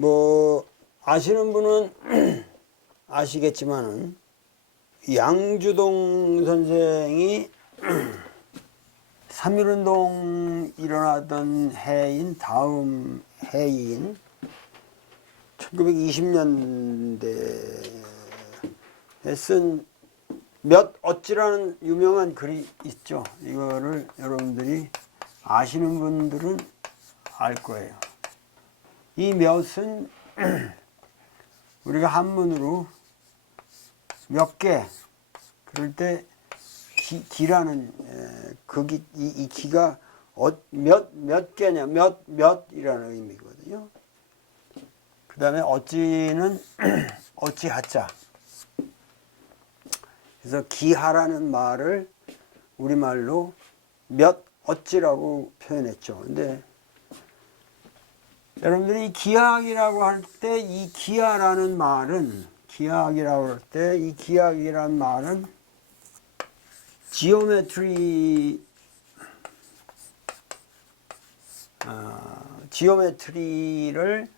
뭐 아시는 분은 아시겠지만은 양주동 선생이 3.1운동 일어나던 해인 다음 해인 1920년대에 쓴 몇 어찌라는 유명한 글이 있죠. 이거를 여러분들이 아시는 분들은 알 거예요. 이 몇은 우리가 한문으로 몇 개, 그럴 때 기라는 이 기가 몇 개냐, 몇이라는 의미거든요. 그 다음에 어찌는 어찌하자. 그래서 기하라는 말을 우리말로 몇 어찌라고 표현했죠. 근데 여러분들이 기하학이라고 할 때 이 기하라는 말은 기하학이라고 할 때 이 기하학이라는 말은 지오메트리를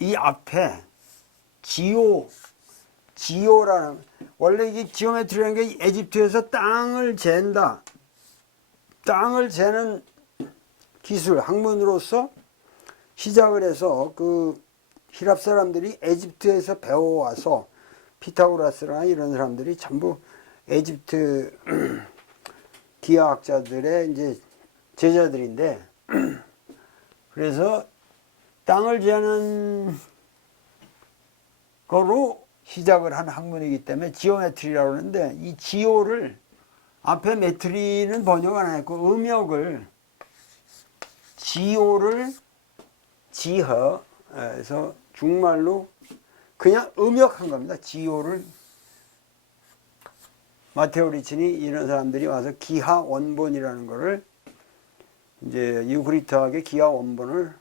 이 앞에 지오라는 원래 이게 지오메트리라는 게 에집트에서 땅을 잰다. 땅을 재는 기술 학문으로서 시작을 해서 그 히랍 사람들이 에집트에서 배워와서 피타고라스나 이런 사람들이 전부 에집트 기하학자들의 이제 제자들인데 그래서 땅을 재는 거로 시작을 한 학문이기 때문에 지오메트리라고 하는데 이 지오를 앞에 메트리는 번역 안 했고 음역을 지오를 지허에서 중말로 그냥 음역한 겁니다. 지오를 마테오 리치니 이런 사람들이 와서 기하 원본이라는 거를 이제 유그리트학의 기하 원본을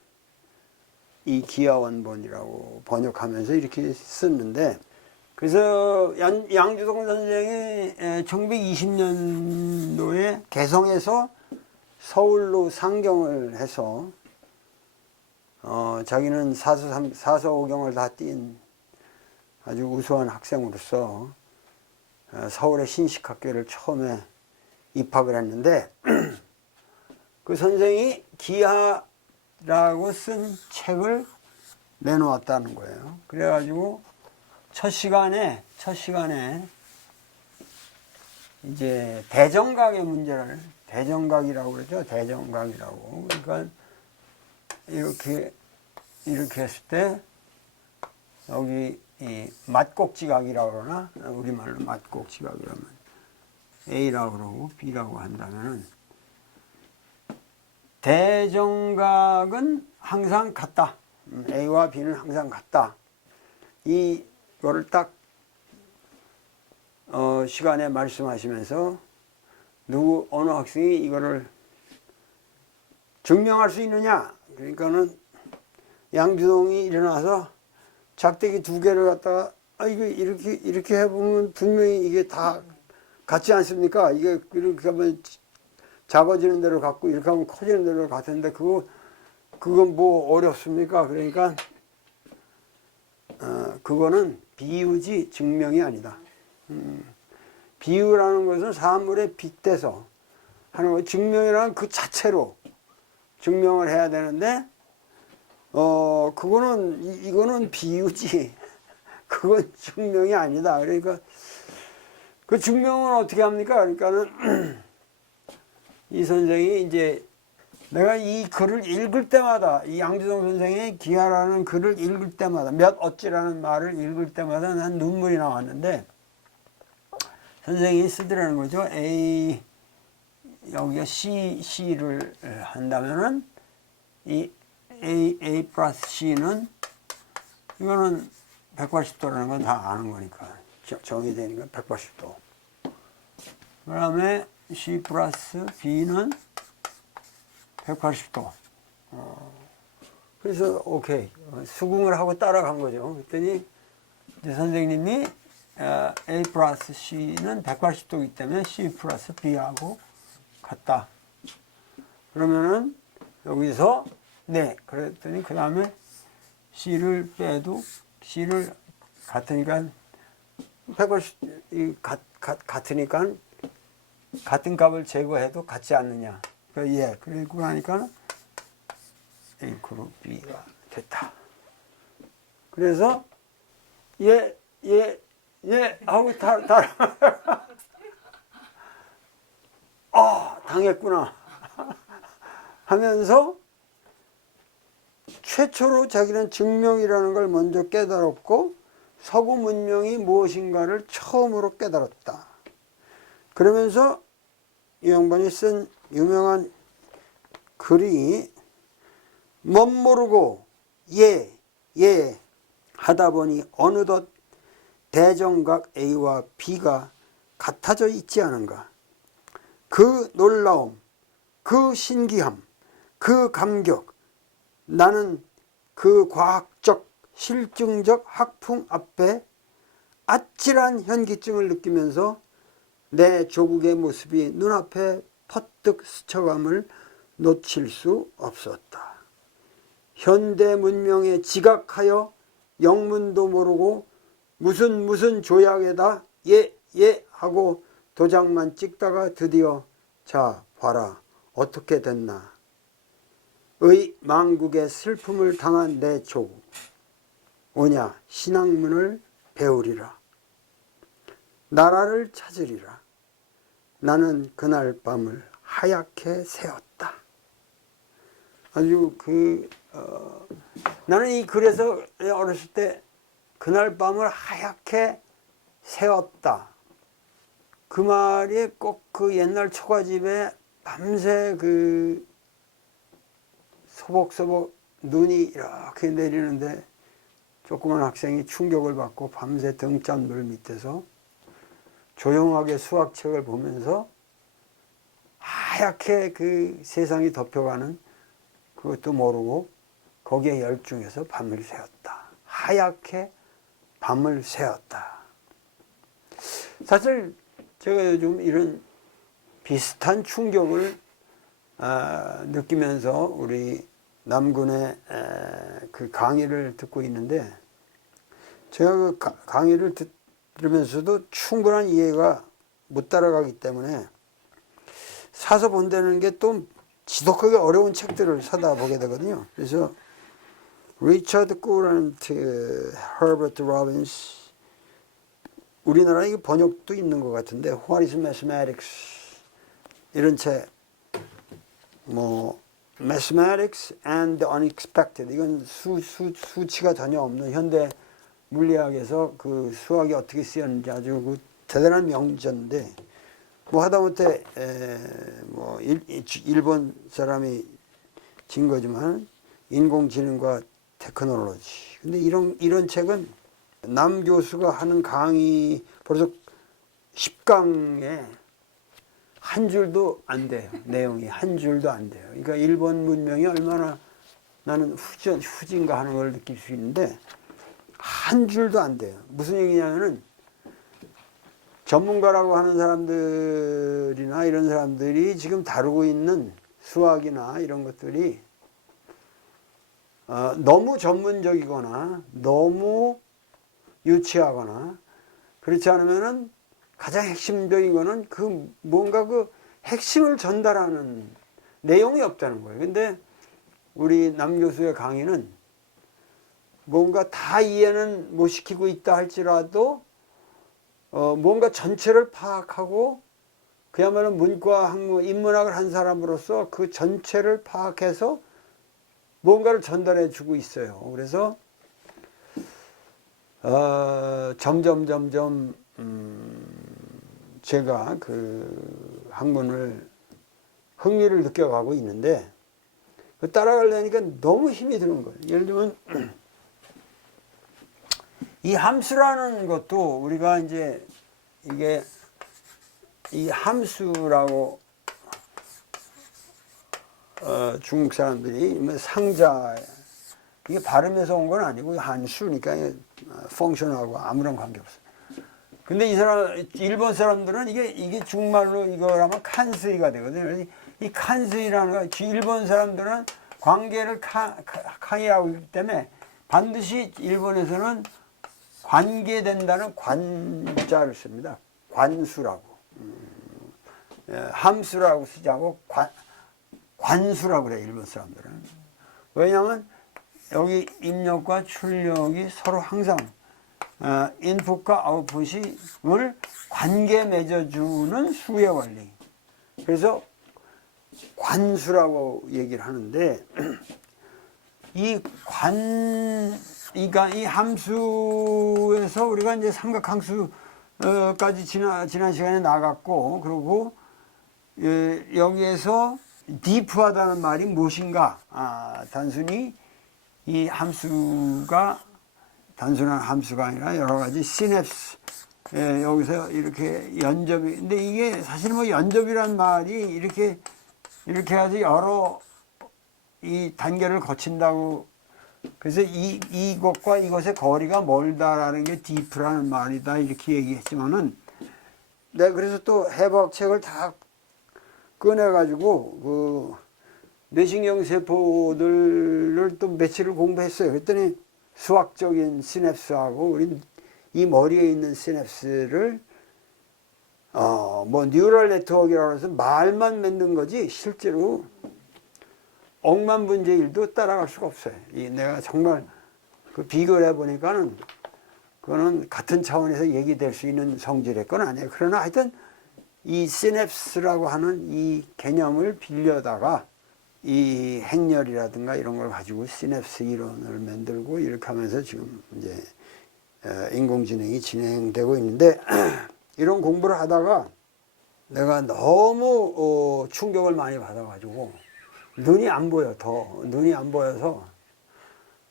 이 기하 원본이라고 번역하면서 이렇게 썼는데 그래서 양주동 선생이 1920년도에 개성에서 서울로 상경을 해서 자기는 사서오경을 다 띈 아주 우수한 학생으로서 서울의 신식학교를 처음에 입학을 했는데 그 선생이 기하라고 쓴 책을 내놓았다는 거예요. 그래가지고 첫 시간에 이제 대정각의 문제를 대정각이라고 그러죠. 대정각이라고. 그러니까 이렇게 했을 때 여기 이 맞곡지각이라고 그러나 우리말로 맞곡지각이라면 A라고 그러고 B라고 한다면은 대정각은 항상 같다. A와 B는 항상 같다. 이거를 딱 시간에 말씀하시면서 어느 학생이 이거를 증명할 수 있느냐? 그러니까는 양주동이 일어나서 작대기 2개를 갖다가 이거 이렇게 해보면 분명히 이게 다 같지 않습니까? 이게 이렇게 하면 작아지는 대로 같고 이렇게 하면 커지는 대로 같은데 그건 뭐 어렵습니까? 그러니까 그거는 비유지 증명이 아니다. 비유라는 것은 사물에 빗대서 하는 거, 증명이라는 그 자체로 증명을 해야 되는데 이거는 비유지 그건 증명이 아니다. 그러니까 그 증명은 어떻게 합니까? 그러니까는 이 선생이 이제 내가 이 글을 읽을 때마다 이 양주동 선생의 기하라는 글을 읽을 때마다 몇 어찌라는 말을 읽을 때마다 난 눈물이 나왔는데 선생이 쓰더라는 거죠. 여기가 C를 한다면은 이 A 플러스 C는 이거는 180도라는 건 다 아는 거니까 정의되니까 180도. 그 다음에 C 플러스 B는 180도. 그래서 오케이 수긍을 하고 따라간 거죠. 그랬더니 이제 선생님이 A 플러스 C는 180도이기 때문에 C 플러스 B하고 같다. 그러면은 여기서 네 그랬더니 그 다음에 C를 빼도 C를 같으니까 150 같으니까 같은 값을 제거해도 같지 않느냐. 예. 그리고 나니까 A 그룹 B가 됐다. 그래서 예 하고 당했구나 하면서 최초로 자기는 증명이라는 걸 먼저 깨달았고 서구 문명이 무엇인가를 처음으로 깨달았다. 그러면서 이 양반이 쓴 유명한 글이 멋모르고 예 하다 보니 어느덧 대정각 A와 B가 같아져 있지 않은가. 그 놀라움, 그 신기함, 그 감격, 나는 그 과학적, 실증적 학풍 앞에 아찔한 현기증을 느끼면서 내 조국의 모습이 눈앞에 퍼뜩 스쳐감을 놓칠 수 없었다. 현대 문명에 지각하여 영문도 모르고 무슨 조약에다 예 하고 도장만 찍다가 드디어 자 봐라 어떻게 됐나. 의 망국의 슬픔을 당한 내 조국 오냐 신학문을 배우리라. 나라를 찾으리라. 나는 그날 밤을 하얗게 새었다. 아주 나는 이 글에서 어렸을 때 그날 밤을 하얗게 새었다. 그 말이 꼭 그 옛날 초가집에 밤새 그 소복소복 눈이 이렇게 내리는데 조그만 학생이 충격을 받고 밤새 등잔물 밑에서 조용하게 수학책을 보면서 하얗게 그 세상이 덮여가는 그것도 모르고 거기에 열중해서 밤을 새웠다. 하얗게 밤을 새웠다. 사실 제가 요즘 이런 비슷한 충격을 느끼면서 우리 남군의 그 강의를 듣고 있는데 제가 그 강의를 들으면서도 충분한 이해가 못 따라가기 때문에 사서 본다는 게 또 지독하게 어려운 책들을 사다 보게 되거든요. 그래서 리처드 꾸란트, 허버트 로빈스, 우리나라에 번역도 있는 것 같은데 What is Mathematics 이런 책, Mathematics and the Unexpected 이건 수치가 전혀 없는 현대 물리학에서 그 수학이 어떻게 쓰였는지 아주 그 대단한 명저인데 하다못해 일본 사람이 진 거지만 인공지능과 테크놀로지. 근데 이런 책은 남 교수가 하는 강의 벌써 10강에 한 줄도 안 돼요. 내용이 한 줄도 안 돼요. 그러니까 일본 문명이 얼마나 나는 후진가 하는 걸 느낄 수 있는데 한 줄도 안 돼요. 무슨 얘기냐면은 전문가라고 하는 사람들이나 이런 사람들이 지금 다루고 있는 수학이나 이런 것들이 너무 전문적이거나 너무 유치하거나 그렇지 않으면은 가장 핵심적인 거는 그 뭔가 그 핵심을 전달하는 내용이 없다는 거예요. 근데 우리 남 교수의 강의는 뭔가 다 이해는 못 시키고 있다 할지라도 뭔가 전체를 파악하고 그야말로 문과 학문 인문학을 한 사람으로서 그 전체를 파악해서 뭔가를 전달해 주고 있어요. 그래서 점점 제가 그 학문을 흥미를 느껴가고 있는데 따라가려니까 너무 힘이 드는 거예요. 예를 들면 이 함수라는 것도 우리가 이제 이게 이 함수라고 중국 사람들이 상자 이게 발음에서 온 건 아니고 한수니까 펑션하고 아무런 관계 없어요. 근데 이 사람 일본 사람들은 이게 중국말로 이거라면 칸스이가 되거든요. 이 칸스이라는 거 일본 사람들은 관계를 칸이라고 하기 때문에 반드시 일본에서는 관계된다는 관자를 씁니다. 관수라고. 함수라고 쓰지 않고 관수라고 그래, 일본 사람들은. 왜냐하면 여기 입력과 출력이 서로 항상 인풋과 아웃풋을 관계 맺어주는 수의 원리. 그래서 관수라고 얘기를 하는데, 그러니까 이 함수에서 우리가 이제 삼각함수까지 지난 시간에 나갔고, 그리고 여기에서 딥하다는 말이 무엇인가? 단순히 이 함수가 단순한 함수가 아니라 여러 가지 시냅스, 여기서 이렇게 연접이, 근데 이게 사실 뭐 연접이란 말이 이렇게 해서 여러 이 단계를 거친다고, 그래서 이것과 이것의 거리가 멀다라는 게 딥라는 말이다 이렇게 얘기했지만은, 내가 그래서 또 해부학 책을 다 꺼내가지고 그 뇌신경 세포들을 또 며칠을 공부했어요. 그랬더니 수학적인 시냅스하고 우리 이 머리에 있는 시냅스를 뭐 뉴럴 네트워크라고 해서 말만 만든 거지 실제로 억만분의1도 따라갈 수가 없어요. 내가 정말 그 비교를 해보니까는 그거는 같은 차원에서 얘기될 수 있는 성질의 건 아니에요. 그러나 하여튼 이 시냅스라고 하는 이 개념을 빌려다가 이 행렬이라든가 이런 걸 가지고 시냅스 이론을 만들고 이렇게 하면서 지금 이제 인공지능이 진행되고 있는데, 이런 공부를 하다가 내가 너무 충격을 많이 받아가지고 눈이 안 보여. 눈이 안 보여서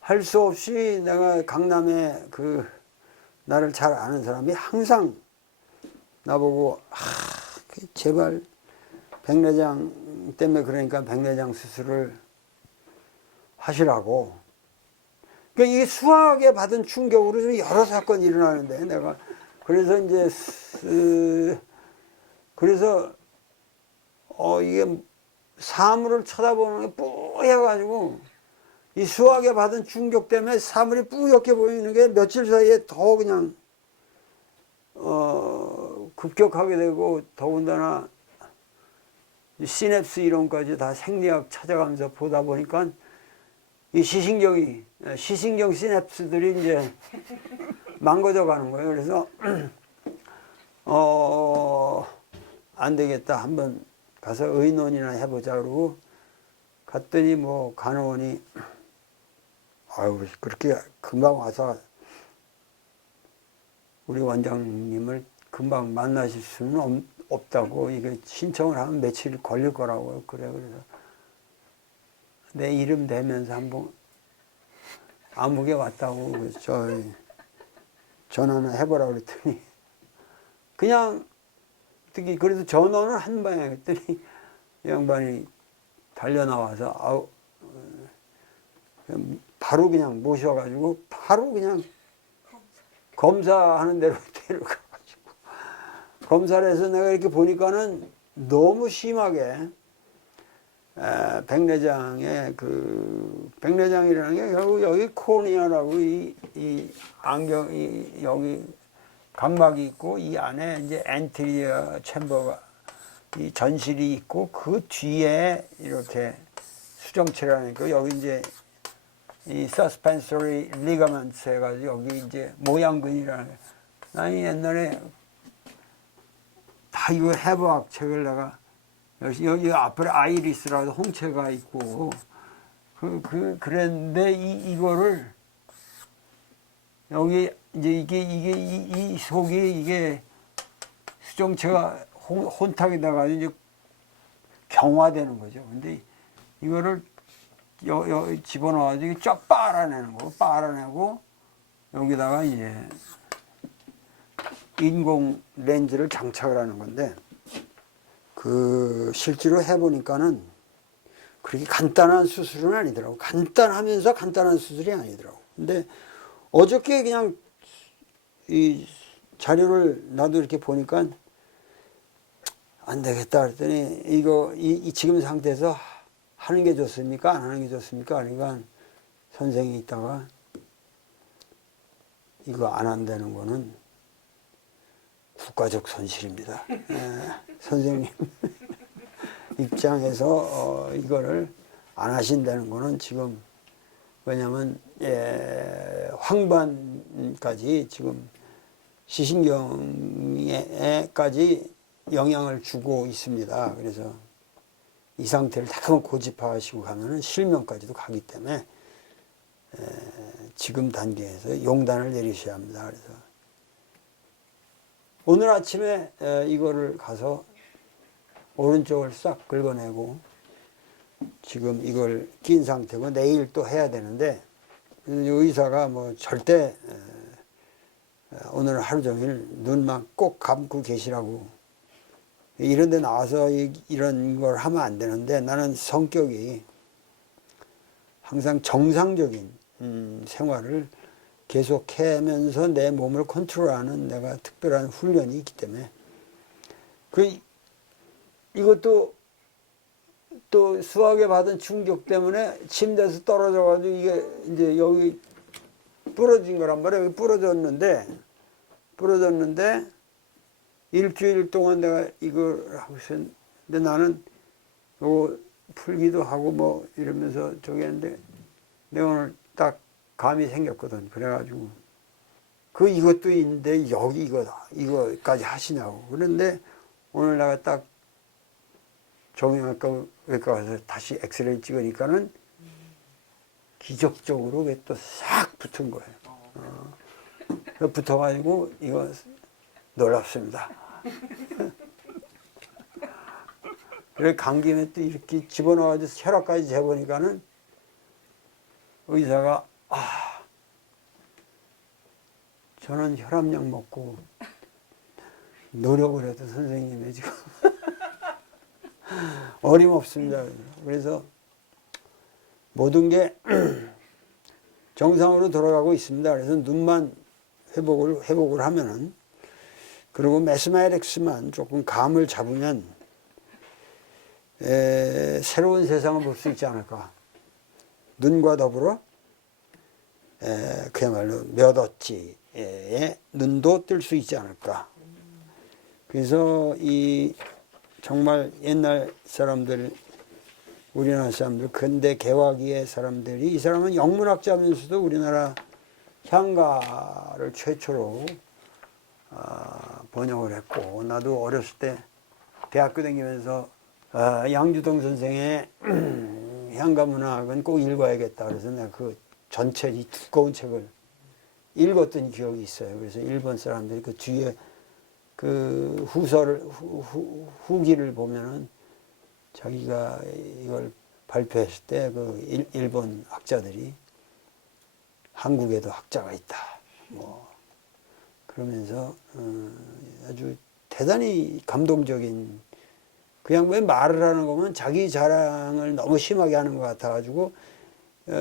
할 수 없이 내가 강남에 그 나를 잘 아는 사람이 항상 나보고 제발 백내장 때문에 그러니까 백내장 수술을 하시라고. 그러니까 이게 수학에 받은 충격으로 여러 사건이 일어나는데, 내가 그래서 이제 그래서 이게 사물을 쳐다보는 게 뿌여가지고 이 수학에 받은 충격 때문에 사물이 뿌옇게 보이는 게 며칠 사이에 더 그냥 급격하게 되고, 더군다나 시냅스 이론까지 다 생리학 찾아가면서 보다 보니까 이 시신경 시냅스들이 이제 망가져 가는 거예요. 그래서 안 되겠다, 한번 가서 의논이나 해보자 그러고 갔더니 뭐 간호원이 아유 그렇게 금방 와서 우리 원장님을 금방 만나실 수는 없다고, 이게 신청을 하면 며칠 걸릴 거라고요. 그래서 내 이름 대면서 한번 아무개 왔다고 전화는 해보라 그랬더니 그냥 특히 그래도 전화는 한 방에 했더니 이 양반이 달려 나와서 바로 그냥 모셔가지고 바로 그냥 검사하는 대로 데려가가지고 검사를 해서 내가 이렇게 보니까는 너무 심하게 백내장의 백내장이라는 게 여기 코니아라고 이 안경 여기 각막이 있고 이 안에 이제 엔티리어 챔버가 이 전실이 있고 그 뒤에 이렇게 수정체라는 거, 여기 이제 이 서스펜서리 리가먼트 해가지고 여기 이제 모양근이라는 거. 나는 옛날에 다 이거 해부학 책을 내가 여기 앞에 아이리스라고 홍채가 있고 그랬는데 이거를 여기 이제 이 속이 이게 수정체가 혼탁이 돼가지고 이제 경화되는 거죠. 근데 이거를 여기 집어넣어가지고 쫙 빨아내는 거, 빨아내고 여기다가 이제 인공 렌즈를 장착을 하는 건데, 실제로 해보니까는 그렇게 간단한 수술은 아니더라고. 간단하면서 간단한 수술이 아니더라고. 근데 어저께 그냥 이 자료를 나도 이렇게 보니까 안 되겠다 그랬더니 이거 이 지금 상태에서 하는 게 좋습니까? 안 하는 게 좋습니까? 그러니까 선생이 있다가 이거 안 한다는 거는 국가적 손실입니다. 선생님 입장에서 이거를 안 하신다는 거는 지금 왜냐하면 황반까지 지금 시신경에까지 영향을 주고 있습니다. 그래서 이 상태를 다만 고집하시고 가면은 실명까지도 가기 때문에 지금 단계에서 용단을 내리셔야 합니다. 그래서 오늘 아침에 이거를 가서 오른쪽을 싹 긁어내고 지금 이걸 낀 상태고 내일 또 해야 되는데 의사가 뭐 절대 오늘 하루 종일 눈만 꼭 감고 계시라고 이런 데 나와서 이런 걸 하면 안 되는데 나는 성격이 항상 정상적인 생활을 계속하면서 내 몸을 컨트롤하는 내가 특별한 훈련이 있기 때문에 이것도 또 수학에 받은 충격 때문에 침대에서 떨어져가지고 이게 이제 여기 부러진 거란 말이에요. 여기 부러졌는데 일주일 동안 내가 이걸 하고 있었는데 나는 요거 풀기도 하고 뭐 이러면서 저기 했는데 내가 오늘 딱 감이 생겼거든. 그래가지고 이것도 있는데 여기 이거까지 하시냐고. 그런데 오늘 내가 딱 정형외과 가서 다시 엑스레이 찍으니까는 기적적으로 왜 또 싹 붙은 거예요. 붙어가지고 이거 놀랍습니다. 그래 간 김에 또 이렇게 집어넣어가지고 혈압까지 재보니까는 의사가 저는 혈압약 먹고 노력을 해도 선생님이 지금 어림없습니다. 그래서 모든 게 정상으로 돌아가고 있습니다. 그래서 눈만 회복을 하면은 그리고 메스메릭스만 조금 감을 잡으면 새로운 세상을 볼 수 있지 않을까. 눈과 더불어 그야말로 몇 어치의 눈도 뜰 수 있지 않을까. 그래서 이 정말 옛날 사람들, 우리나라 사람들, 근대 개화기의 사람들이 이 사람은 영문학자면서도 우리나라 향가를 최초로 번역을 했고 나도 어렸을 때 대학교 다니면서 양주동 선생의 향가문학은 꼭 읽어야겠다 그래서 내가 그 전체 이 두꺼운 책을 읽었던 기억이 있어요. 그래서 일본 사람들이 그 뒤에 그 후기를 보면은 자기가 이걸 발표했을 때 그 일본 학자들이 한국에도 학자가 있다. 뭐 그러면서 아주 대단히 감동적인 그냥 왜 말을 하는 거면 자기 자랑을 너무 심하게 하는 것 같아가지고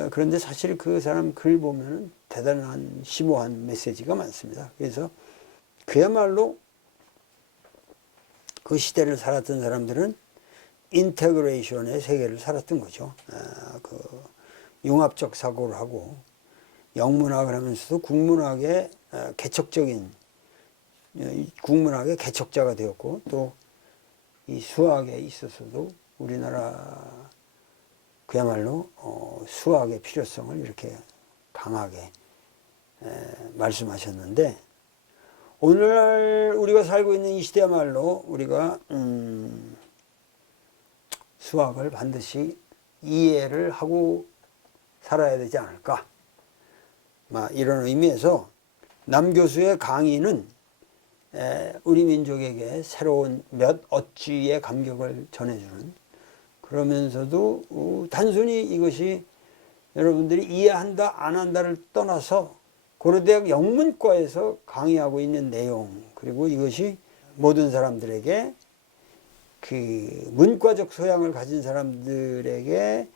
그런데 사실 그 사람 글 보면은 대단한 심오한 메시지가 많습니다. 그래서 그야말로 그 시대를 살았던 사람들은 인테그레이션의 세계를 살았던 거죠. 그 융합적 사고를 하고 영문학을 하면서도 국문학의 개척적인 국문학의 개척자가 되었고 또 이 수학에 있어서도 우리나라 그야말로 수학의 필요성을 이렇게 강하게 말씀하셨는데 오늘날 우리가 살고 있는 이 시대야말로 우리가 수학을 반드시 이해를 하고 살아야 되지 않을까. 이런 의미에서 남 교수의 강의는 우리 민족에게 새로운 몇 어치의 감격을 전해주는 그러면서도 단순히 이것이 여러분들이 이해한다 안 한다를 떠나서 고려대학 영문과에서 강의하고 있는 내용 그리고 이것이 모든 사람들에게 그 문과적 소양을 가진 사람들에게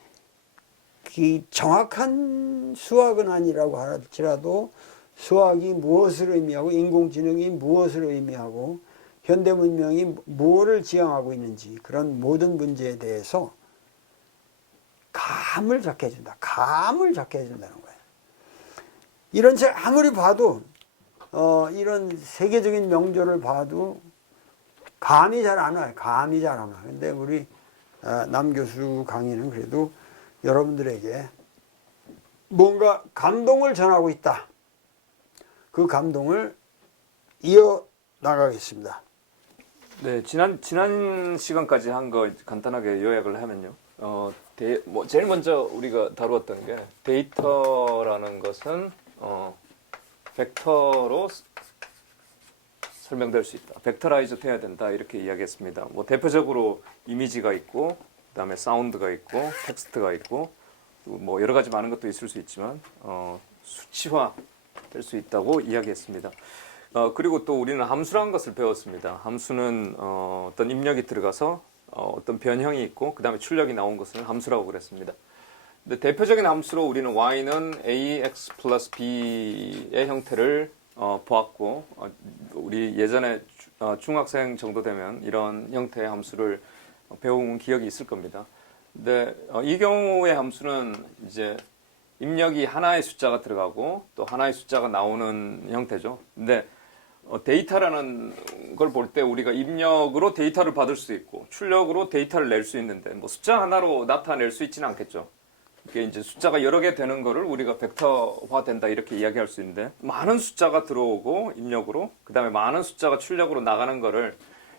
그 정확한 수학은 아니라고 할지라도 수학이 무엇을 의미하고 인공지능이 무엇을 의미하고 현대문명이 무엇을 지향하고 있는지 그런 모든 문제에 대해서 감을 잡게 해준다. 감을 잡게 해준다는 거예요. 이런 책 아무리 봐도 이런 세계적인 명조를 봐도 감이 잘 안 와요. 감이 잘 안 와. 근데 우리 남 교수 강의는 그래도 여러분들에게 뭔가 감동을 전하고 있다. 그 감동을 이어 나가겠습니다. 네, 지난 시간까지 한 거 간단하게 요약을 하면요. 제일 먼저 우리가 다루었던 게 데이터라는 것은 벡터로 설명될 수 있다. 벡터라이즈 돼야 된다. 이렇게 이야기했습니다. 뭐 대표적으로 이미지가 있고, 그다음에 사운드가 있고, 텍스트가 있고, 뭐 여러 가지 많은 것도 있을 수 있지만 수치화 될 수 있다고 이야기했습니다. 그리고 또 우리는 함수라는 것을 배웠습니다. 함수는 어떤 입력이 들어가서 어떤 변형이 있고 그 다음에 출력이 나온 것을 함수라고 그랬습니다. 근데 대표적인 함수로 우리는 y는 ax 플러스 b의 형태를 보았고 우리 예전에 중학생 정도 되면 이런 형태의 함수를 배운 기억이 있을 겁니다. 근데 이 경우의 함수는 이제 입력이 하나의 숫자가 들어가고 또 하나의 숫자가 나오는 형태죠. 근데 데이터라는 걸 볼 때 우리가 입력으로 데이터를 받을 수 있고 출력으로 데이터를 낼 수 있는데 뭐 숫자 하나로 나타낼 수 있지는 않겠죠. 이게 이제 숫자가 여러 개 되는 거를 우리가 벡터화 된다 이렇게 이야기할 수 있는데 많은 숫자가 들어오고 입력으로 그다음에 많은 숫자가 출력으로 나가는 거를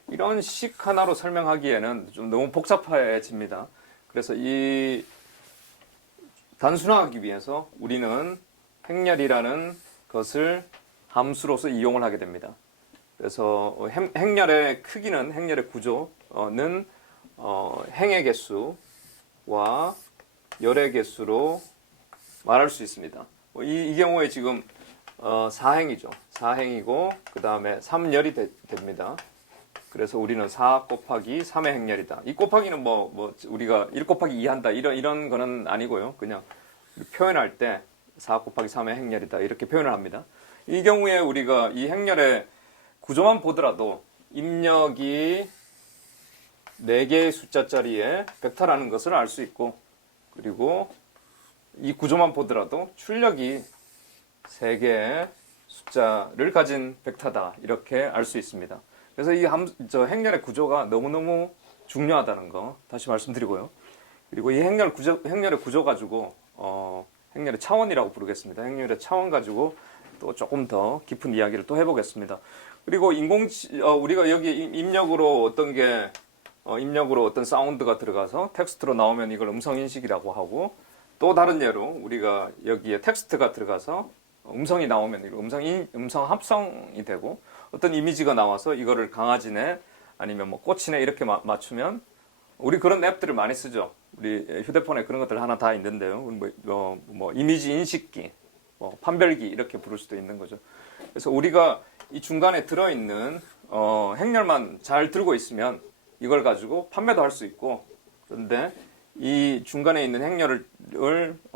이런 식 하나로 설명하기에는 좀 너무 복잡해집니다. 그래서 이 단순화하기 위해서 우리는 행렬이라는 것을 함수로서 이용을 하게 됩니다. 그래서 행렬의 크기는 행렬의 구조는 행의 개수와 열의 개수로 말할 수 있습니다. 이 경우에 지금 4행이죠. 4행이고 그 다음에 3열이 됩니다. 그래서 우리는 4 곱하기 3의 행렬이다. 이 곱하기는 뭐 우리가 1 곱하기 2 한다 이런 거는 아니고요. 그냥 표현할 때 4 곱하기 3의 행렬이다 이렇게 표현을 합니다. 이 경우에 우리가 이 행렬의 구조만 보더라도 입력이 4개의 숫자짜리의 벡터라는 것을 알 수 있고 그리고 이 구조만 보더라도 출력이 3개의 숫자를 가진 벡터다 이렇게 알 수 있습니다. 그래서 이 행렬의 구조가 너무너무 중요하다는 거 다시 말씀드리고요. 그리고 이 행렬의 구조 가지고 행렬의 차원이라고 부르겠습니다. 행렬의 차원 가지고 또 조금 더 깊은 이야기를 또 해보겠습니다. 그리고 우리가 여기 입력으로 어떤 사운드가 들어가서 텍스트로 나오면 이걸 음성 인식이라고 하고 또 다른 예로 우리가 여기에 텍스트가 들어가서 음성이 나오면 이거 음성 합성이 되고 어떤 이미지가 나와서 이거를 강아지네 아니면 뭐 꽃이네 이렇게 맞추면 우리 그런 앱들을 많이 쓰죠. 우리 휴대폰에 그런 것들 하나 다 있는데요. 뭐 이미지 인식기, 뭐 판별기 이렇게 부를 수도 있는 거죠. 그래서 우리가 이 중간에 들어있는 행렬만 잘 들고 있으면 이걸 가지고 판매도 할 수 있고 그런데 이 중간에 있는 행렬을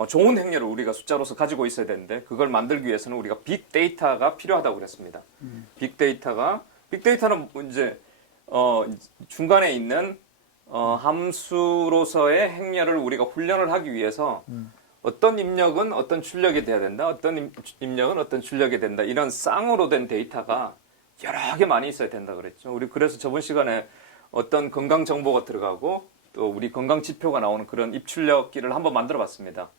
좋은 행렬을 우리가 숫자로서 가지고 있어야 되는데 그걸 만들기 위해서는 우리가 빅데이터가 필요하다고 그랬습니다. 빅데이터는 이제 중간에 있는 함수로서의 행렬을 우리가 훈련을 하기 위해서 어떤 입력은 어떤 출력이 돼야 된다. 어떤 입력은 어떤 출력이 된다. 이런 쌍으로 된 데이터가 여러 개 많이 있어야 된다 그랬죠. 우리 그래서 저번 시간에 어떤 건강 정보가 들어가고 또 우리 건강 지표가 나오는 그런 입출력기를 한번 만들어 봤습니다.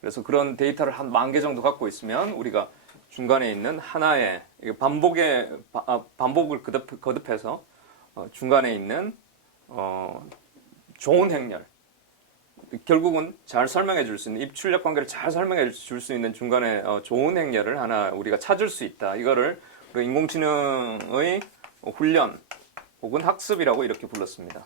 그래서 그런 데이터를 한 10,000개 정도 갖고 있으면 우리가 중간에 있는 하나의 반복을 거듭해서 중간에 있는 좋은 행렬 결국은 잘 설명해 줄 수 있는 입출력 관계를 잘 설명해 줄 수 있는 중간에 좋은 행렬을 하나 우리가 찾을 수 있다. 이거를 인공지능의 훈련 혹은 학습이라고 이렇게 불렀습니다.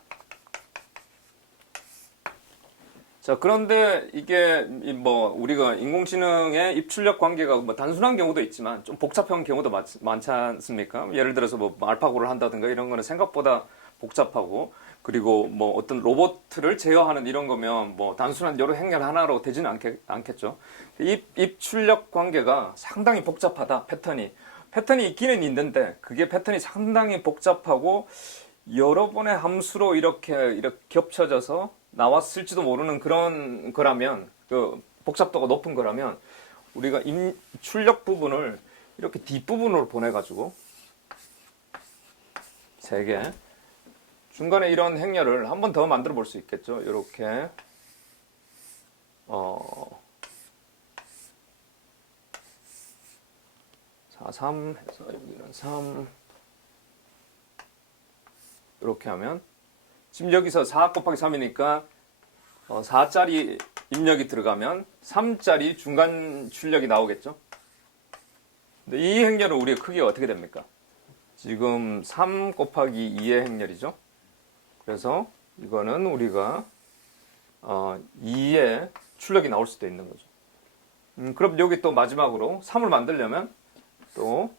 자, 그런데 이게 뭐 우리가 인공지능의 입출력 관계가 뭐 단순한 경우도 있지만 좀 복잡한 경우도 많지 않습니까? 예를 들어서 뭐 알파고를 한다든가 이런 거는 생각보다 복잡하고 그리고 뭐 어떤 로봇을 제어하는 이런 거면 뭐 단순한 여러 행렬 하나로 되지는 않겠죠. 입출력 관계가 상당히 복잡하다. 패턴이 있기는 있는데 그게 패턴이 상당히 복잡하고 여러 번의 함수로 이렇게 겹쳐져서 나왔을지도 모르는 그런 거라면 그 복잡도가 높은 거라면 우리가 출력 부분을 이렇게 뒷부분으로 보내가지고 3개 중간에 이런 행렬을 한 번 더 만들어 볼 수 있겠죠. 이렇게 4, 3 해서 여기는 3 이렇게 하면 지금 여기서 4 곱하기 3이니까 4짜리 입력이 들어가면 3짜리 중간 출력이 나오겠죠. 근데 이 행렬은 우리의 크기가 어떻게 됩니까? 지금 3 곱하기 2의 행렬이죠. 그래서 이거는 우리가 2의 출력이 나올 수도 있는 거죠. 그럼 여기 또 마지막으로 3을 만들려면 또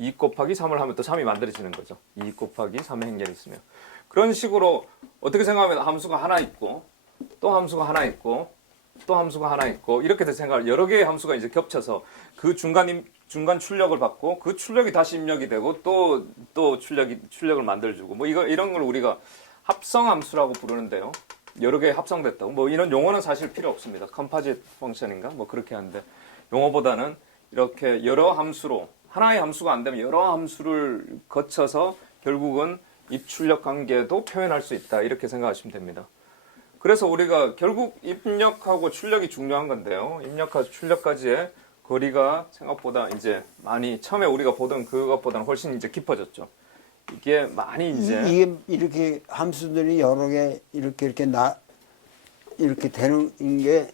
2 곱하기 3을 하면 또 3이 만들어지는 거죠. 2 곱하기 3의 행렬이 있으면. 그런 식으로 어떻게 생각하면 함수가 하나 있고 또 함수가 하나 있고 또 함수가 하나 있고 이렇게 생각을 여러 개의 함수가 이제 겹쳐서 그 중간 출력을 받고 그 출력이 다시 입력이 되고 또 출력을 만들어주고 뭐 이런 걸 우리가 합성 함수라고 부르는데요. 여러 개 합성됐다고 뭐 이런 용어는 사실 필요 없습니다. 컴포짓 펑션인가 뭐 그렇게 하는데 용어보다는 이렇게 여러 함수로 하나의 함수가 안 되면 여러 함수를 거쳐서 결국은 입출력 관계도 표현할 수 있다 이렇게 생각하시면 됩니다. 그래서 우리가 결국 입력하고 출력이 중요한 건데요. 입력하고 출력까지의 거리가 생각보다 이제 많이 처음에 우리가 보던 그것보다는 훨씬 이제 깊어졌죠. 이게 많이 이제 이게 이렇게 함수들이 여러 개 이렇게 이렇게 되는 게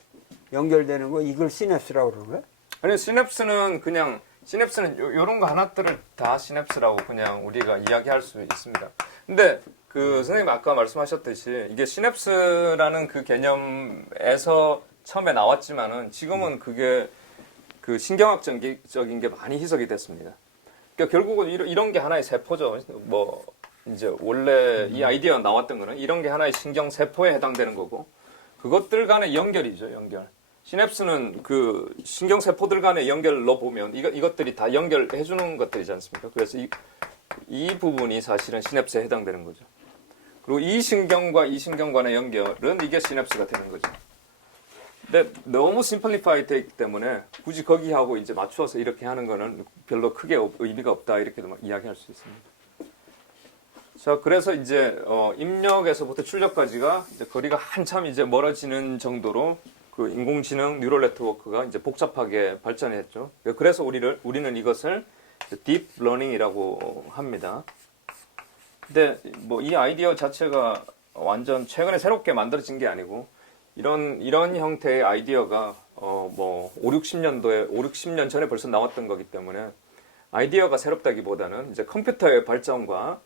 연결되는 거 이걸 시냅스라고 그러는 거야? 아니 시냅스는 이런 거 하나들을 다 시냅스라고 그냥 우리가 이야기할 수 있습니다. 근데 그 선생님 아까 말씀하셨듯이 이게 시냅스라는 그 개념에서 처음에 나왔지만은 지금은 그게 그 신경학적인 게 많이 희석이 됐습니다. 그러니까 결국은 이런 게 하나의 세포죠. 뭐 이제 원래 이 아이디어가 나왔던 거는 이런 게 하나의 신경 세포에 해당되는 거고 그것들 간의 연결이죠, 연결. 시냅스는 그 신경 세포들 간의 연결로 보면 이것들이 다 연결해 주는 것들이지 않습니까? 그래서 이 부분이 사실은 시냅스에 해당되는 거죠. 그리고 이 신경과 이 신경 간의 연결은 이게 시냅스가 되는 거죠. 근데 너무 심플리파이 되어 있기 때문에 굳이 거기하고 이제 맞추어서 이렇게 하는 거는 별로 크게 의미가 없다 이렇게도 이야기할 수 있습니다. 자, 그래서 이제 입력에서부터 출력까지가 이제 거리가 한참 이제 멀어지는 정도로 그 인공지능 뉴럴 네트워크가 이제 복잡하게 발전했죠. 그래서 우리는 이것을 딥 러닝이라고 합니다. 근데 뭐 이 아이디어 자체가 완전 최근에 새롭게 만들어진 게 아니고 이런 형태의 아이디어가 뭐 5, 60년 전에 벌써 나왔던 거기 때문에 아이디어가 새롭다기보다는 이제 컴퓨터의 발전과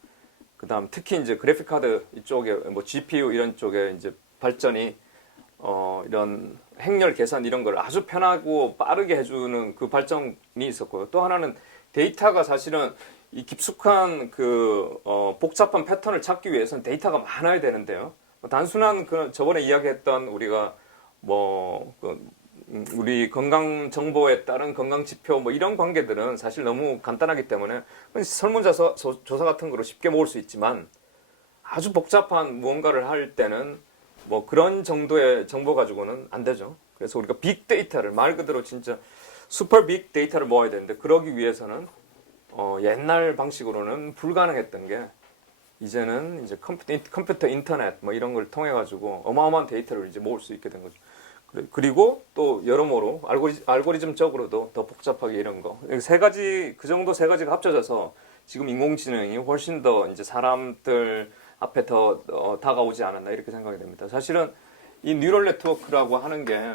그다음 특히 이제 그래픽 카드 이쪽에 뭐 GPU 이런 쪽에 이제 발전이 이런 행렬 계산 이런 걸 아주 편하고 빠르게 해주는 그 발전이 있었고요. 또 하나는 데이터가 사실은 이 깊숙한 그 복잡한 패턴을 찾기 위해서는 데이터가 많아야 되는데요. 단순한 그 저번에 이야기했던 우리가 우리 건강 정보에 따른 건강 지표 뭐 이런 관계들은 사실 너무 간단하기 때문에 설문조사 같은 거로 쉽게 모을 수 있지만 아주 복잡한 무언가를 할 때는 뭐 그런 정도의 정보 가지고는 안 되죠. 그래서 우리가 빅데이터를 말 그대로 진짜 슈퍼 빅데이터를 모아야 되는데 그러기 위해서는 옛날 방식으로는 불가능했던 게 이제는 이제 컴퓨터 인터넷 뭐 이런 걸 통해 가지고 어마어마한 데이터를 이제 모을 수 있게 된 거죠. 그리고 또 여러모로 알고리즘적으로도 더 복잡하게 이런 거. 그 정도 세 가지가 합쳐져서 지금 인공지능이 훨씬 더 이제 사람들 앞에 더 다가오지 않았나 이렇게 생각이 됩니다. 사실은 이 뉴럴 네트워크라고 하는 게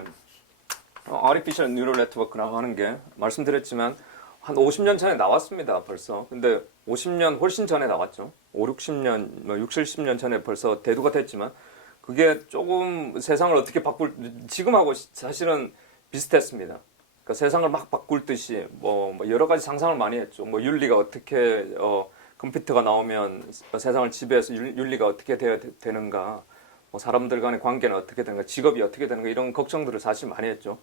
아티피셜 뉴럴 네트워크라고 하는 게 말씀드렸지만 한 50년 전에 나왔습니다, 벌써. 근데 50년 훨씬 전에 나왔죠. 60년, 70년 전에 벌써 대두가 됐지만 그게 조금 세상을 어떻게 지금하고 사실은 비슷했습니다. 그러니까 세상을 막 바꿀 듯이 뭐 여러 가지 상상을 많이 했죠. 뭐 윤리가 어떻게 컴퓨터가 나오면 세상을 지배해서 윤리가 어떻게 돼야 되는가, 뭐 사람들 간의 관계는 어떻게 되는가, 직업이 어떻게 되는가 이런 걱정들을 사실 많이 했죠.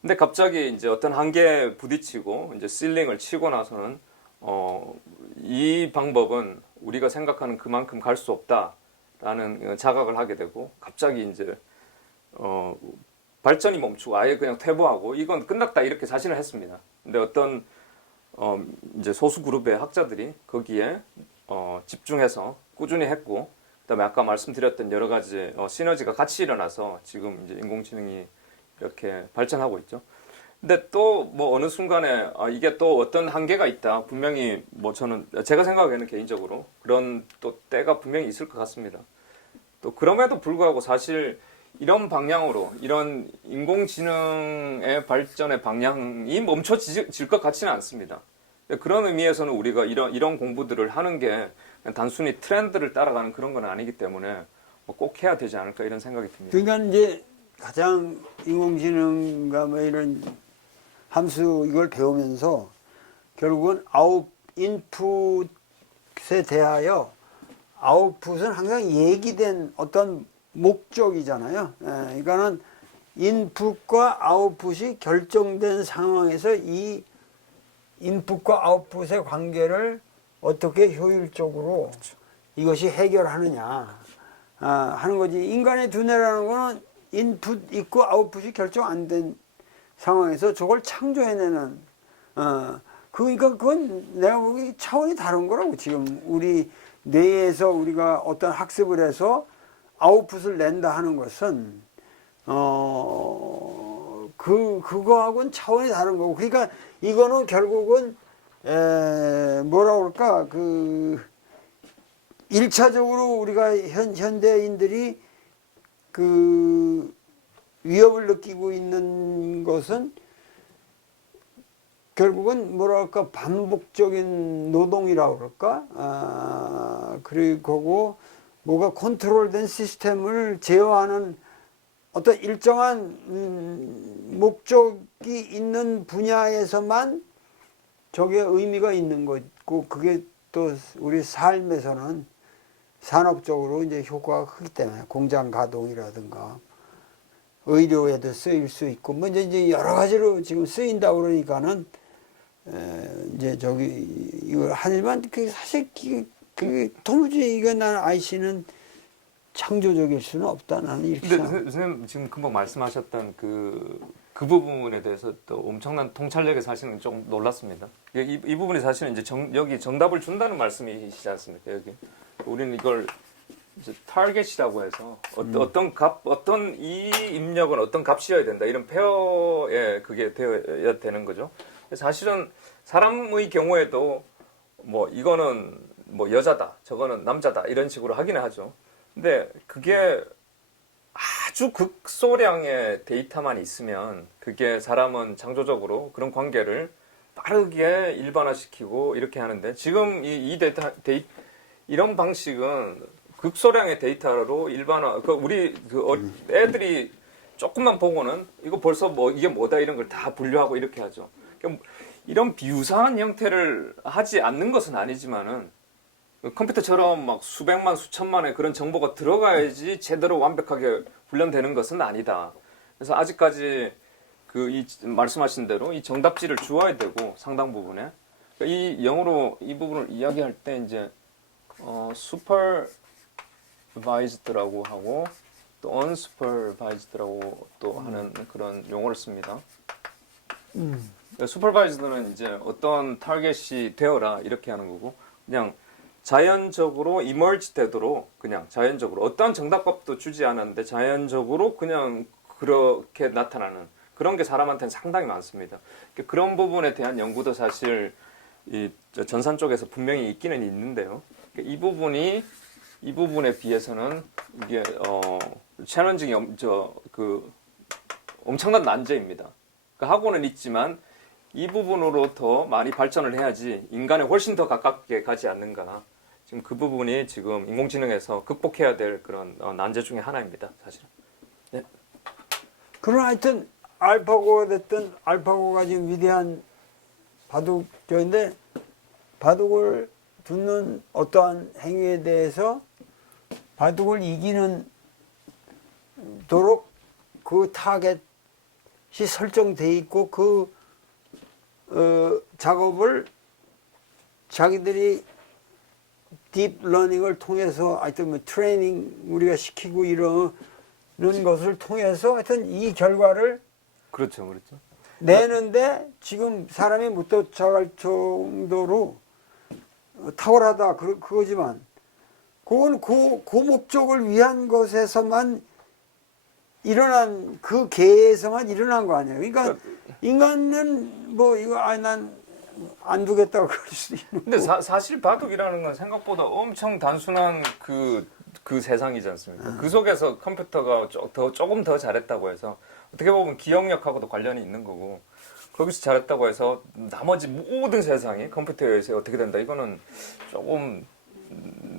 근데 갑자기 이제 어떤 한계에 부딪히고 이제 실링을 치고 나서는 이 방법은 우리가 생각하는 그만큼 갈 수 없다라는 자각을 하게 되고 갑자기 이제 발전이 멈추고 아예 그냥 퇴보하고 이건 끝났다 이렇게 자신을 했습니다. 근데 어떤 이제 소수 그룹의 학자들이 거기에 집중해서 꾸준히 했고, 그다음에 아까 말씀드렸던 여러 가지 시너지가 같이 일어나서 지금 이제 인공지능이 이렇게 발전하고 있죠. 근데 또 뭐 어느 순간에 이게 또 어떤 한계가 있다. 분명히 뭐 저는 제가 생각하기에는 개인적으로 그런 또 때가 분명히 있을 것 같습니다. 또 그럼에도 불구하고 사실 이런 방향으로 이런 인공지능의 발전의 방향이 멈춰질 것 같지는 않습니다. 그런 의미에서는 우리가 이런 공부들을 하는 게 단순히 트렌드를 따라가는 그런 건 아니기 때문에 뭐꼭 해야 되지 않을까 이런 생각이 듭니다. 그러니까 이제 가장 인공지능과 뭐 이런 함수 이걸 배우면서 결국은 인풋에 대하여 아웃풋은 항상 얘기된 어떤 목적이잖아요. 그러니까는 인풋과 아웃풋이 결정된 상황에서 이 인풋과 아웃풋의 관계를 어떻게 효율적으로 이것이 해결하느냐 하는 거지. 인간의 두뇌라는 거는 인풋 있고 아웃풋이 결정 안 된 상황에서 저걸 창조해내는 그러니까 그건 내가 보기 차원이 다른 거라고. 지금 우리 뇌에서 우리가 어떤 학습을 해서 아웃풋을 낸다 하는 것은 그거하고는 차원이 다른 거고. 그러니까 이거는 결국은 뭐라 그럴까, 그 1차적으로 우리가 현대인들이 그 위협을 느끼고 있는 것은 결국은 뭐랄까 반복적인 노동이라고 그럴까, 그리고 뭐가 컨트롤된 시스템을 제어하는 어떤 일정한 목적이 있는 분야에서만 저게 의미가 있는 거고, 그게 또 우리 삶에서는 산업적으로 이제 효과가 크기 때문에 공장 가동이라든가 의료에도 쓰일 수 있고 뭐 이제 여러 가지로 지금 쓰인다 그러니까는 이제 저기 이걸 하지만 그 사실 그 도무지 이거 나는 IC는 창조적일 수는 없다 나는 이렇게 근데 생각합니다. 선생님 지금 금방 말씀하셨던 그 부분에 대해서 또 엄청난 통찰력에 사실은 좀 놀랐습니다. 이 부분이 사실은 이제 여기 정답을 준다는 말씀이시지 않습니까? 여기 우리는 이걸 이제 타겟이라고 해서 어떤 이 입력은 어떤 값이어야 된다 이런 페어에 그게 되어야 되는 거죠. 사실은 사람의 경우에도 뭐 이거는 뭐 여자다, 저거는 남자다 이런 식으로 하기는 하죠. 근데 그게 아주 극소량의 데이터만 있으면 그게 사람은 창조적으로 그런 관계를 빠르게 일반화시키고 이렇게 하는데 지금 이 이런 방식은 극소량의 데이터로 일반화, 우리 애들이 조금만 보고는 이거 벌써 뭐 이게 뭐다 이런 걸 다 분류하고 이렇게 하죠. 그러니까 이런 비유사한 형태를 하지 않는 것은 아니지만은 컴퓨터처럼 막 수백만 수천만의 그런 정보가 들어가야지 제대로 완벽하게 훈련되는 것은 아니다. 그래서 아직까지 이 말씀하신 대로 이 정답지를 주어야 되고 상당 부분에 이 영어로 이 부분을 이야기할 때 이제 supervised라고 하고 또 unsupervised라고 또 하는 그런 용어를 씁니다. supervised는 이제 어떤 타겟이 되어라 이렇게 하는 거고 그냥 자연적으로 emerge 되도록 그냥 자연적으로 어떤 정답값도 주지 않았는데 자연적으로 그냥 그렇게 나타나는 그런 게 사람한테는 상당히 많습니다. 그런 부분에 대한 연구도 사실 이 전산 쪽에서 분명히 있기는 있는데요. 이 부분에 비해서는 이게 챌린징이 엄청난 난제입니다. 하고는 있지만 이 부분으로 더 많이 발전을 해야지 인간에 훨씬 더 가깝게 가지 않는가. 지금 그 부분이 지금 인공지능에서 극복해야 될 그런 난제 중에 하나입니다, 사실은. 네. 그러나 하여튼 알파고가 됐든 알파고가 지금 위대한 바둑저인데 바둑을 두는 어떠한 행위에 대해서 바둑을 이기는 도록 그 타겟이 설정돼 있고 그 작업을 자기들이 딥러닝을 통해서 하여튼 뭐 트레이닝 우리가 시키고 이런 것을 통해서 하여튼 이 결과를 그렇죠, 그렇죠. 내는데 지금 사람이 못 도착할 정도로 탁월하다 그거지만 그건 그 목적을 위한 것에서만 일어난 그 계에서만 일어난 거 아니에요. 그러니까 인간은 뭐 이거 난 안 두겠다고 그럴 수도 있는 근데 거고. 사실 바둑이라는 건 생각보다 엄청 단순한 그 세상이지 않습니까? 그 속에서 컴퓨터가 조금 더 잘했다고 해서 어떻게 보면 기억력하고도 관련이 있는 거고 거기서 잘했다고 해서 나머지 모든 세상이 컴퓨터에 의해서 어떻게 된다 이거는 조금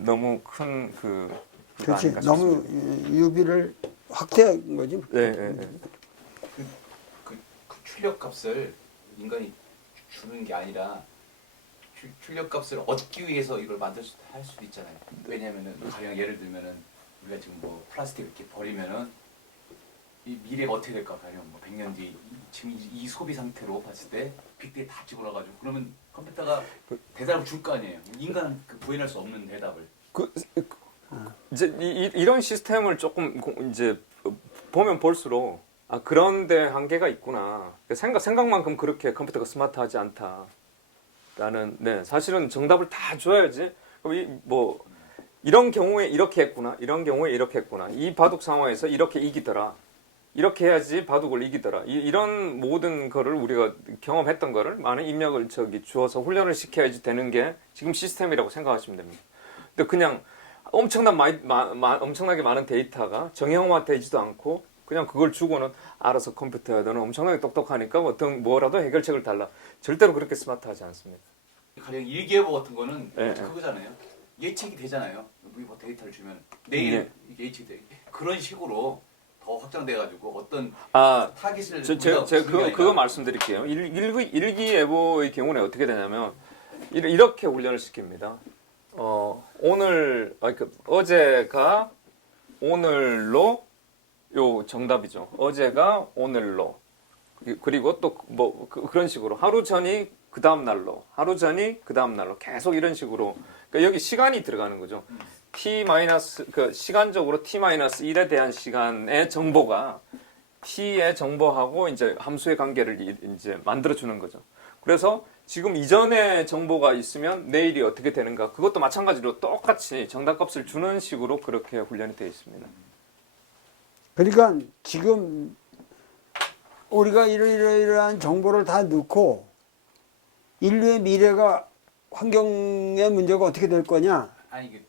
너무 큰 그거 그렇지. 아닌가 너무 싶습니다. 유비를 확대한 거지. 네, 네, 네. 그 출력값을 인간이 주는 게 아니라 출력값을 얻기 위해서 이걸 할 수도 있잖아요. 왜냐면은 가령 예를 들면은 우리가 지금 뭐 플라스틱 이렇게 버리면은 이 미래가 어떻게 될까 가령 뭐 100년 뒤 지금 이 소비 상태로 봤을 때 빅데이터 다 집어넣어가지고 그러면 컴퓨터가 대답을 줄 거 아니에요. 인간은 구현할 수 없는 대답을. 이제 이런 시스템을 조금 이제 보면 볼수록 아 그런데 한계가 있구나. 생각만큼 그렇게 컴퓨터가 스마트하지 않다라는 네 사실은 정답을 다 줘야지. 뭐 이런 경우에 이렇게 했구나. 이런 경우에 이렇게 했구나. 이 바둑 상황에서 이렇게 이기더라. 이렇게 해야지 바둑을 이기더라. 이런 모든 거를 우리가 경험했던 거를 많은 입력을 주어서 훈련을 시켜야지 되는 게 지금 시스템이라고 생각하시면 됩니다. 근데 그냥 엄청나게 많은 데이터가 정형화되지도 않고 그냥 그걸 주고는 알아서 컴퓨터에다는 엄청나게 똑똑하니까 뭐라도 해결책을 달라. 절대로 그렇게 스마트하지 않습니다. 가령 일기예보 같은 거는 네, 그거잖아요. 예측이 되잖아요. 우리 뭐 데이터를 주면 내일 이게 예측이 돼. 그런 식으로 더 확장돼가지고 어떤 타깃을 제가 그거 말씀드릴게요. 일기예보의 경우는 어떻게 되냐면 이렇게 훈련을 시킵니다. 어제가 오늘로 요 정답이죠. 어제가 오늘로 그리고 또 뭐 그런 식으로 하루 전이 그 다음 날로 하루 전이 그 다음 날로 계속 이런 식으로 그러니까 여기 시간이 들어가는 거죠. t 시간적으로 t-1에 대한 시간의 정보가 t의 정보하고 이제 함수의 관계를 이제 만들어 주는 거죠. 그래서 지금 이전에 정보가 있으면 내일이 어떻게 되는가 그것도 마찬가지로 똑같이 정답값을 주는 식으로 그렇게 훈련이 되어 있습니다. 그러니까 지금 우리가 이러이러한 정보를 다 넣고 인류의 미래가 환경의 문제가 어떻게 될 거냐? 아니 이게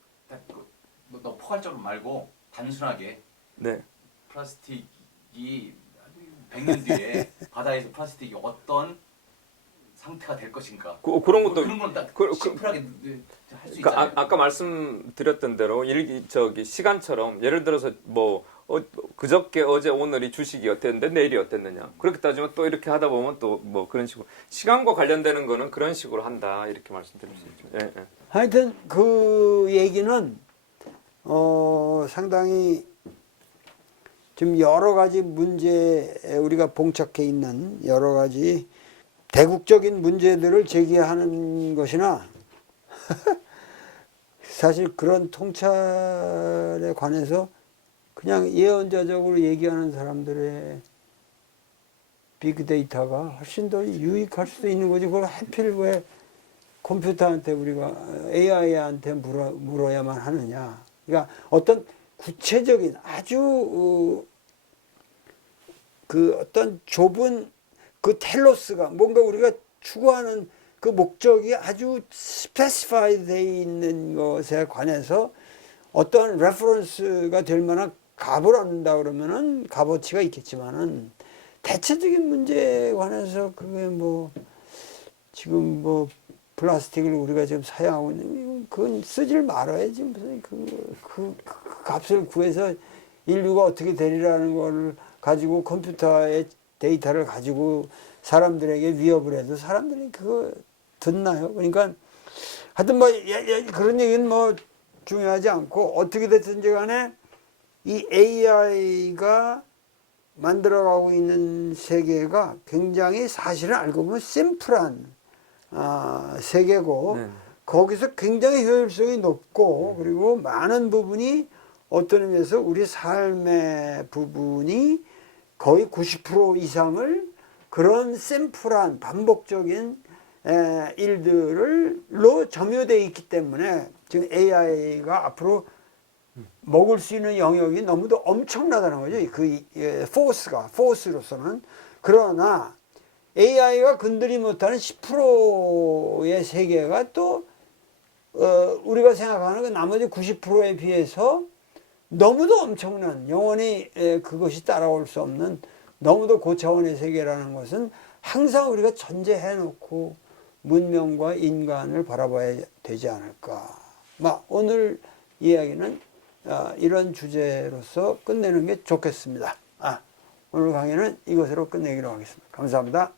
너 포괄적으로 말고 단순하게 네. 플라스틱이 100년 뒤에 바다에서 플라스틱이 어떤 상태가 될 것인가? 그런 것도 그런 건 딱 심플하게 할 수 그러니까 있잖아요. 아까 말씀드렸던 대로 시간처럼 예를 들어서 뭐 그저께 어제 오늘이 주식이 어땠는데 내일이 어땠느냐 그렇게 따지면 또 이렇게 하다 보면 또 뭐 그런 식으로 시간과 관련되는 거는 그런 식으로 한다 이렇게 말씀드릴 수 있죠. 예, 예. 하여튼 그 얘기는 상당히 지금 여러 가지 문제에 우리가 봉착해 있는 여러 가지 대국적인 문제들을 제기하는 것이나 사실 그런 통찰에 관해서 그냥 예언자적으로 얘기하는 사람들의 빅데이터가 훨씬 더 유익할 수도 있는 거지. 그걸 하필 왜 컴퓨터한테 우리가 AI한테 물어야만 하느냐. 그러니까 어떤 구체적인 아주 그 어떤 좁은 그 텔로스가 뭔가 우리가 추구하는 그 목적이 아주 스페시파이드 되어 있는 것에 관해서 어떤 레퍼런스가 될 만한 값을 얻는다 그러면은 값어치가 있겠지만은 대체적인 문제에 관해서 그게 뭐 지금 뭐 플라스틱을 우리가 지금 사용하고 있는 그건 쓰질 말아야지 무슨 그 값을 구해서 인류가 어떻게 되리라는 걸 가지고 컴퓨터의 데이터를 가지고 사람들에게 위협을 해도 사람들이 그거 듣나요? 그러니까 하여튼 뭐 그런 얘기는 뭐 중요하지 않고 어떻게 됐든지 간에 이 AI가 만들어가고 있는 세계가 굉장히 사실은 알고 보면 심플한 세계고 네. 거기서 굉장히 효율성이 높고 그리고 많은 부분이 어떤 의미에서 우리 삶의 부분이 거의 90% 이상을 그런 샘플한 반복적인 일들로 점유되어 있기 때문에 지금 AI가 앞으로 먹을 수 있는 영역이 너무도 엄청나다는 거죠. 그 포스로서는. 그러나 AI가 건드리 못하는 10%의 세계가 또 우리가 생각하는 그 나머지 90%에 비해서 너무도 엄청난 영원히 그것이 따라올 수 없는 너무도 고차원의 세계라는 것은 항상 우리가 전제해 놓고 문명과 인간을 바라봐야 되지 않을까. 오늘 이야기는 이런 주제로서 끝내는 게 좋겠습니다. 오늘 강의는 이것으로 끝내기로 하겠습니다. 감사합니다.